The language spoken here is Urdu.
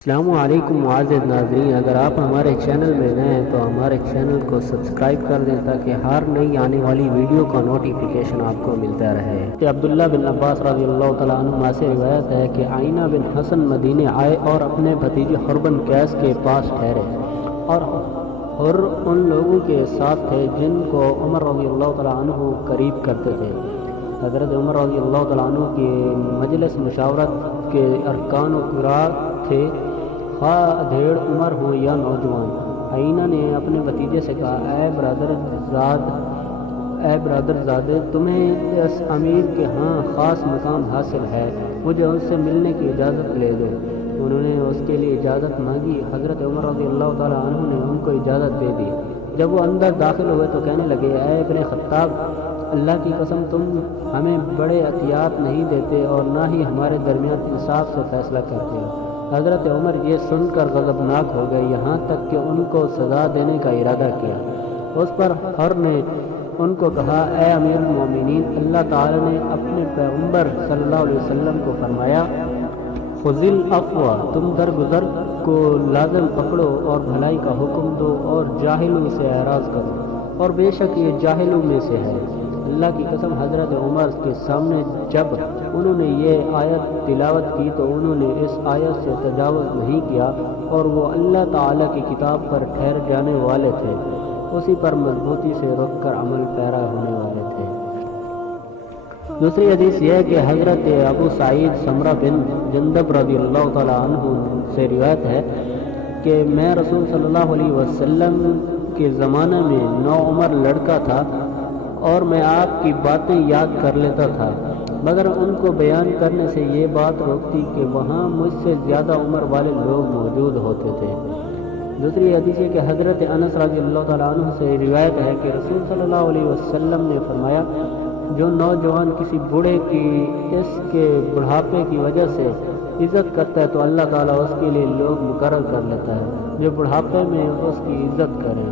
السلام علیکم معزز ناظرین، اگر آپ ہمارے چینل میں نئے ہیں تو ہمارے چینل کو سبسکرائب کر دیں تاکہ ہر نئی آنے والی ویڈیو کا نوٹیفیکیشن آپ کو ملتا رہے۔ کہ عبداللہ بن عباس رضی اللہ تعالیٰ عنہما سے روایت ہے کہ آئینہ بن حسن مدینے آئے اور اپنے بھتیجے حر بن قیس کے پاس ٹھہرے، اور حر ان لوگوں کے ساتھ تھے جن کو عمر رضی اللہ تعالیٰ عنہ قریب کرتے تھے۔ حضرت عمر رضی اللہ تعالیٰ عنہ کی مجلس مشاورت کے ارکان و قرار تھے، خواہ ادھیڑ عمر ہوں یا نوجوان۔ آئینہ نے اپنے بھتیجے سے کہا، اے برادر زادے، تمہیں اس امیر کے ہاں خاص مقام حاصل ہے، مجھے اس سے ملنے کی اجازت لے دو۔ انہوں نے اس کے لیے اجازت مانگی۔ حضرت عمر رضی اللہ تعالیٰ عنہ نے ان کو اجازت دے دی۔ جب وہ اندر داخل ہوئے تو کہنے لگے، اے ابن خطاب، اللہ کی قسم تم ہمیں بڑے عطیات نہیں دیتے اور نہ ہی ہمارے درمیان انصاف سے فیصلہ کرتے ہو۔ حضرت عمر یہ سن کر غضبناک ہو گئے، یہاں تک کہ ان کو سزا دینے کا ارادہ کیا۔ اس پر حر نے ان کو کہا، اے امیر المومنین، اللہ تعالی نے اپنے پیغمبر صلی اللہ علیہ وسلم کو فرمایا، خذ العفو، تم درگزر کو لازم پکڑو اور بھلائی کا حکم دو اور جاہلوں سے اعراض کرو، اور بے شک یہ جاہلوں میں سے ہے۔ اللہ کی قسم حضرت عمر کے سامنے جب انہوں نے یہ آیت تلاوت کی تو انہوں نے اس آیت سے تجاوز نہیں کیا، اور وہ اللہ تعالیٰ کی کتاب پر ٹھہر جانے والے تھے، اسی پر مضبوطی سے رک کر عمل پیرا ہونے والے تھے۔ دوسری حدیث یہ ہے کہ حضرت ابو سعید سمرہ بن جندب رضی اللہ تعالیٰ عنہ سے روایت ہے کہ میں رسول صلی اللہ علیہ وسلم کے زمانے میں نوعمر لڑکا تھا، اور میں آپ کی باتیں یاد کر لیتا تھا، مگر ان کو بیان کرنے سے یہ بات روکتی کہ وہاں مجھ سے زیادہ عمر والے لوگ موجود ہوتے تھے۔ دوسری حدیث ہے کہ حضرت انس رضی اللہ تعالیٰ عنہ سے روایت ہے کہ رسول صلی اللہ علیہ وسلم نے فرمایا، جو نوجوان کسی بوڑھے کی اس کے بڑھاپے کی وجہ سے عزت کرتا ہے تو اللہ تعالیٰ اس کے لیے لوگ مقرر کر لیتا ہے جو بڑھاپے میں اس کی عزت کریں۔